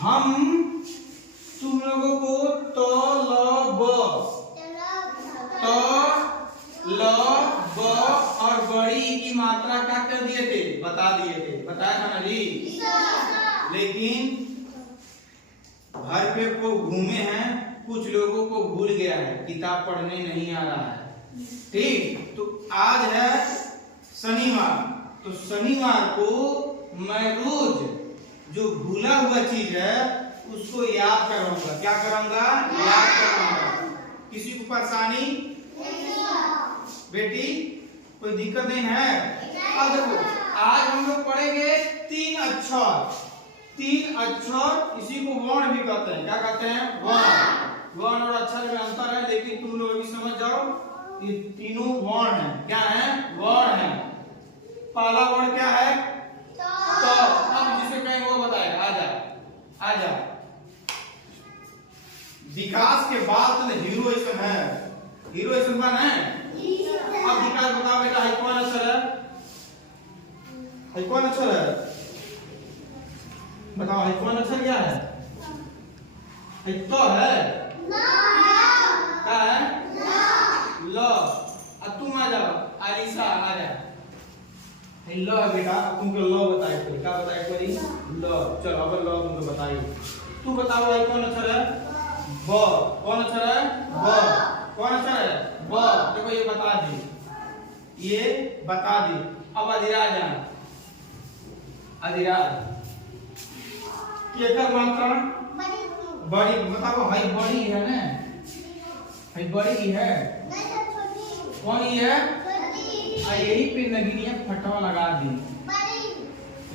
हम तुम लोगों को त ल ब और बड़ी की मात्रा क्या कर दिए थे, बता दिए थे, बताया था ना जी। लेकिन घर पे को घूमे हैं, कुछ लोगों को भूल गया है, किताब पढ़ने नहीं आ रहा है। ठीक, तो आज है शनिवार, तो शनिवार को मैं रोज जो भूला हुआ चीज है उसको याद कराऊंगा। क्या कराऊंगा? याद कराऊंगा। किसी को परेशानी बेटी, कोई दिक्कत नहीं है? अब देखो, आज हम लोग पढ़ेंगे 3 अक्षर। 3 अक्षर, इसी को वर्ण भी कहते हैं। क्या कहते हैं? वर्ण। वर्ण और अक्षर में अंतर है, लेकिन तुम लोग भी समझ जाओ, ये तीनों वर्ण है। क्या है? वर्ण है। पहला वर्ण क्या है? तो अब जिसे कहें वो बताएगा। आजा आजा। विकास के बाद तो हीरोइज्म है, हीरोइज्म बन है। अब विकास बताओ बेटा, है कौन अक्षर है? है कौन अक्षर है? बताओ, है कौन अक्षर? क्या है? है तो है क्या है? ल। अब तुम आ जाओ, आलिशा आ जा। है ल बेटा, तुमको ल बताए थे। क्या बताए थे? ल। चलो अब ल तुमको बताइए। तू बताओ, है कौन अक्षर है? ब। कौन अक्षर है? ब। कौन अक्षर है? ब। देखो ये बता दी, ये बता दी। अब अधिराज है। अधिराज केकर मात्रा? बड़ी। बताओ, है बड़ी है ना? है बड़ी है? कौन है? यही पे नगीनिया फटवा लगा दी,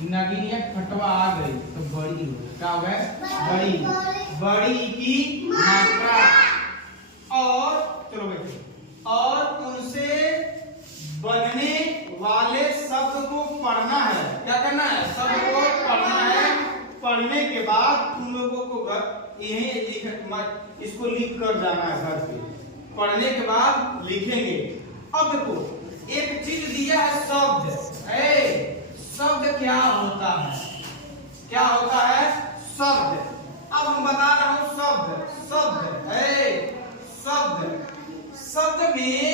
नगीनिया फटवा आ गई तो बड़ी हो। क्या हो गए? बड़ी। बड़ी की मात्रा। और चलो बेटे, और उनसे बनने वाले शब्द को पढ़ना है। क्या करना है? शब्द को पढ़ना है। पढ़ने के बाद तुम लोगों को इसको लिख कर जाना है घर पे। पढ़ने के बाद लिखेंगे। अब देखो, एक चीज दिया है, शब्द। शब्द क्या होता है? क्या होता है? शब्द। अब हम बता रहा हूं शब्द। शब्द शब्द में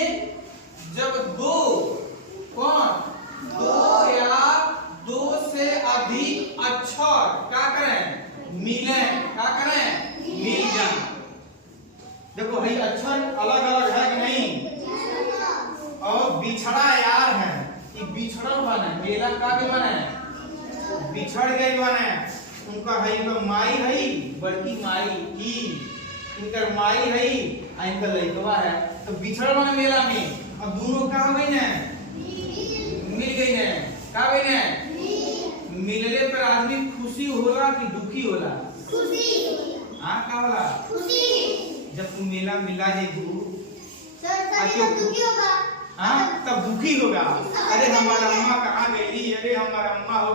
जब दो या दो से अधिक अक्षर क्या करें? मिले। क्या करें? मिल जाए। देखो, भाई अक्षर अलग अलग है कि नहीं? और बिछड़ा यार है, ये बिछड़ल बना है। मेला का भी बना है, बिछड़ गई बना है। उनका है, इनका माई है, बड़की माई की, इनकर माई है, इनका लड़कवा है, तो बिछड़ बना मेला में। अब दोनों क्या हो गई ना? मिल गई ना? क्या हो गई ना? मिलने पर आदमी खुशी होला कि दुखी होला? खुशी। हाँ, क्या होला? खुशी। जब तुम मेला मिला जेबू दुखी होगा। हाँ, तब दुखी होगा। अरे हमारा अम्मा कहाँ गई? अरे हमारा अम्मा हो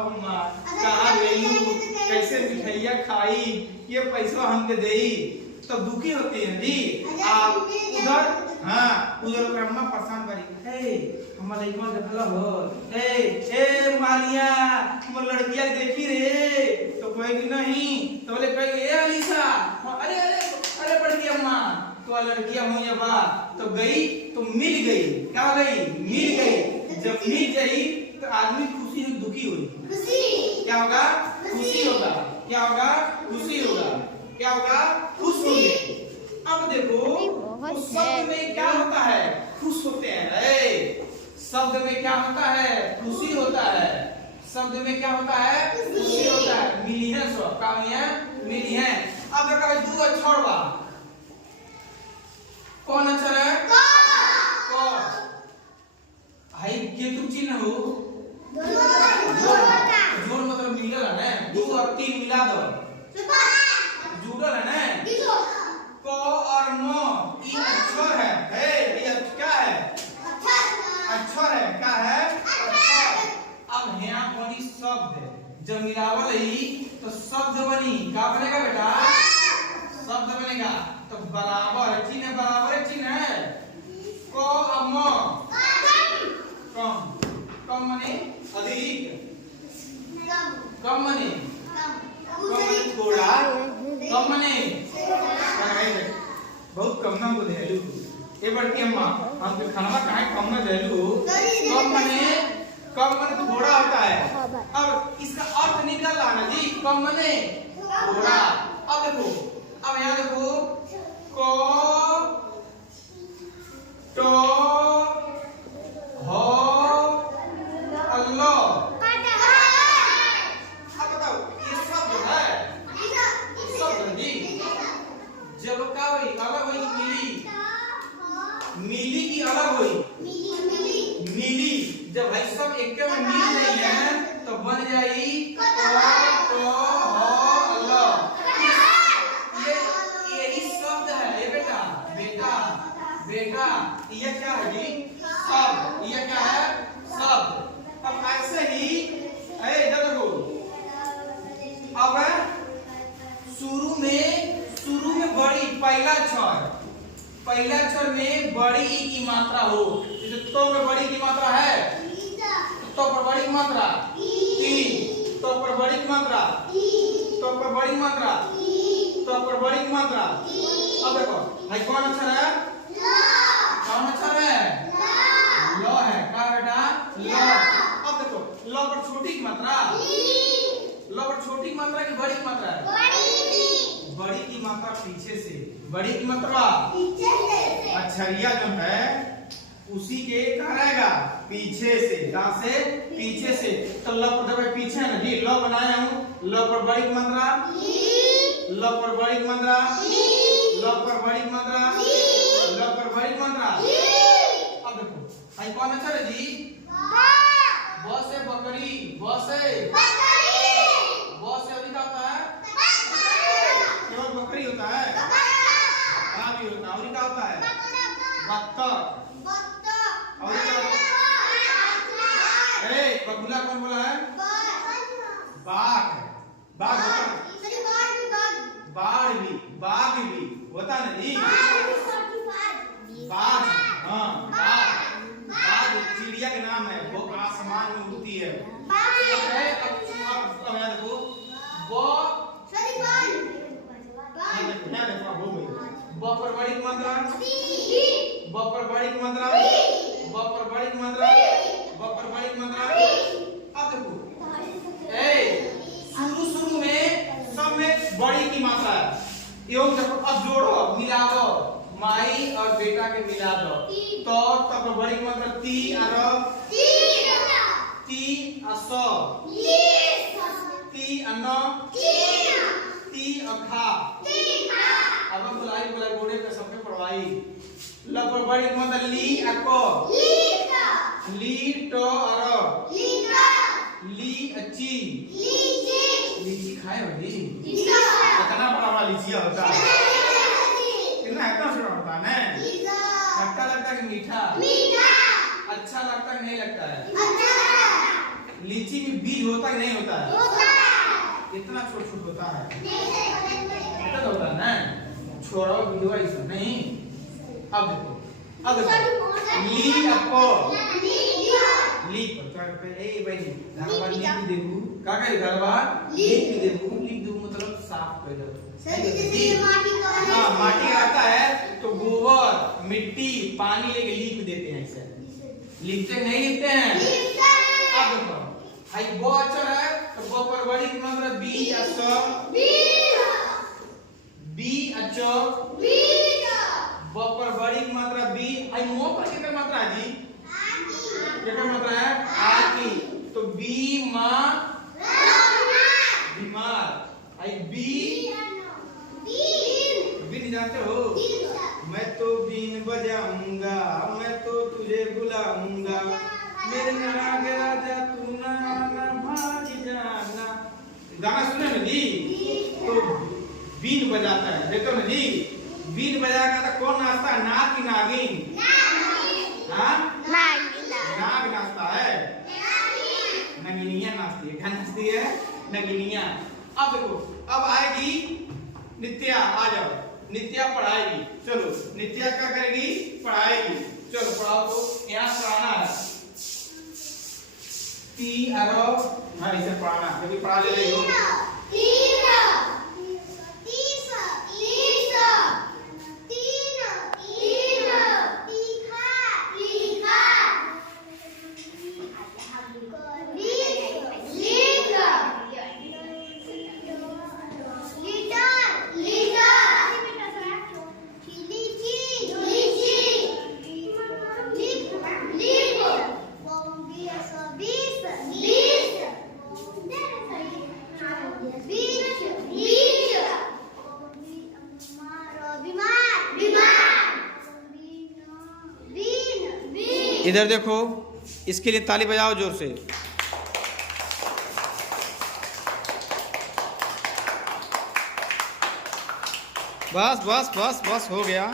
कहाँ गई? कैसे मिठाइया खाई? ये पैसा हमके देई, तब दुखी होती है जी। आप उधर, हाँ, उधर अम्मा परेशान करी, हमारा लड़का देखला हो, मालिया हमार लड़किया देखी रे, तो कहेगी नहीं, तो बोले कहेगी अलीशा, अरे अरे अरे बड़की अम्मा, तो लड़किया हुई बा, तो गई तो मिल गई। क्या हो गई? मिल गई। जब मिल गई तो आदमी खुशी हो दुखी हुई? खुशी। क्या होगा? खुशी होगा। क्या होगा? खुशी होगा। क्या होगा? खुश होंगे। अब देखो, तो शब्द में क्या होता है? खुश होते हैं। शब्द में क्या होता है? खुशी होता है। शब्द में क्या होता है? खुशी होता है। मिली है सब, क्या है? मिली है। अब देखो, दो अक्षर बा, कौन अक्षर है? क। हाई केतु चिन्ह हो, जोड़ मतलब मिलल है ना? 2 और 3 मिला दो, जुड़ल है ना? क और म, ये अक्षर है। ये क्या है? अक्षर है। क्या है? अक्षर। अब यहाँ बनी शब्द। जब मिलावल ही तो शब्द बनी। क्या बनेगा बेटा? शब्द बनेगा। तो बराबर चिन्ह, बराबर चिन्ह है। क और म, कम। कम माने अधिक, कम माने थोड़ा, ए बड़की अम्मा हम के खाना काहे कम न देलू कम माने थोड़ा होता है। अब इसका अर्थ निकला ना जी, कम माने थोड़ा। अब देखो, अब यहाँ देखो को तो हो अल्लाह। अब बताओ ये शब्द है, शब्द जी जब का हुई अलग हुई मिली, मिली की अलग हुई मिली। जब भाई सब एक में मिल रही है तो बन जाएगी तो हो अल्लाह। यही शब्द है ये बेटा बेटा बेटा। ये क्या है जी? शब्द। ये क्या है? शब्द। अब ऐसे ही इधर देखो, अब शुरू में बड़ी पहला अक्षर में बड़ी ई की मात्रा हो। जैसे तो में बड़ी की मात्रा है, तो पर बड़ी की मात्रा तीन, तो पर बड़ी की मात्रा, तो पर बड़ी की मात्रा, तो पर बड़ी की मात्रा। अब देखो भाई कौन अक्षर है? कौन अक्षर है? ल है। क्या बेटा? ल। अब देखो ल पर छोटी की मात्रा, ल पर छोटी की मात्रा की बड़ी की मात्रा है? बड़ी की मात्रा पीछे से, बड़ी की मात्रा अक्षरिया जो है उसी के कहा रहेगा पीछे से, कहां से? पीछे से। तो ल पर जब पीछे है ना जी, ल बनाया हूं, ल पर बड़ी की मात्रा, ल पर बड़ी की मात्रा, ल पर बड़ी की मात्रा, ल पर बड़ी की मात्रा। अब देखो भाई कौन अक्षर है जी? ब से बकरी, ब से अभी क्या होता है? केवल बकरी होता है, भी होता है। और क्या होता है? बत्तख। और क्या होता है? बगुला कौन बोला है? बाघ है। बाघ होता है। बाघ भी होता ना जी। बाघ, हाँ बाघ चिड़िया के नाम है, वो आसमान में उड़ती है। अब यहाँ देखो ब पर बड़ी की मात्रा, ब पर बड़ी की मात्रा, ब पर बड़ी की मात्रा, ब पर बड़ी की मात्रा। अब देखो शुरू में सब में बड़ी की मात्रा है। योग देखो, अब जोड़ो, मिला दो, माई और बेटा के मिला दो तो तब बड़ी की मात्रा ती और ती असो, ती अनो, ती अखा। अब हम बुलाई बोर्डे पे सबके पढ़वाई। ल पर बड़ी की मात्रा ली अको, ली टो और ली अच्छी, लीची खाए हो जी? कितना बड़ा लीची होता है, कितना छोटा होता है ना? खट्टा लगता है कि मीठा? अच्छा लगता है कि नहीं लगता है? लीची में बीज होता है कि नहीं होता है? इतना छोटा होता है, इतना होता है ना? छोड़ो वीडियो ऐसा नहीं। अब देखो ली अपो, ली पे ए भाई घरवा लिख देबू, का करे घरवा लिख देबू मतलब साफ कर दो। हां माटी आता है तो गोबर मिट्टी पानी लेके लिख देते हैं, ऐसे लिखते नहीं लिखते हैं? अब देखो भाई वो अक्षर है तो वो पर बड़ी की मात्रा बी अक्षर, बी अक्षर, ब पर बड़ी की मात्रा बी। आई मो पर कितनी मात्रा है जी? कितनी मात्रा है? आ की। तो बी मां बीमार। आई बी बीन जानते हो? मैं तो बीन बजाऊंगा, मैं तो तुझे बुलाऊंगा, मेरे नाग राजा तू ना भाग जाना। गाना सुने ना जी? तो बीन बजाता है, देखो ना जी, बीन बजाएगा तो कौन नाचता है? नाग की नागिन? हाँ नाग नाचता है, नगिनिया नाचती है। क्या नाचती है? नगिनिया। अब देखो अब आएगी नित्या, आ जाओ नित्या पढ़ाएगी। चलो नित्या क्या करेगी? पढ़ाएगी। चलो पढ़ाओ। तो यहाँ पढ़ाना है ती अरो, हाँ इसे पढ़ाना, कभी पढ़ा ले रही हो? इधर देखो, इसके लिए ताली बजाओ जोर से। बस बस बस बस हो गया।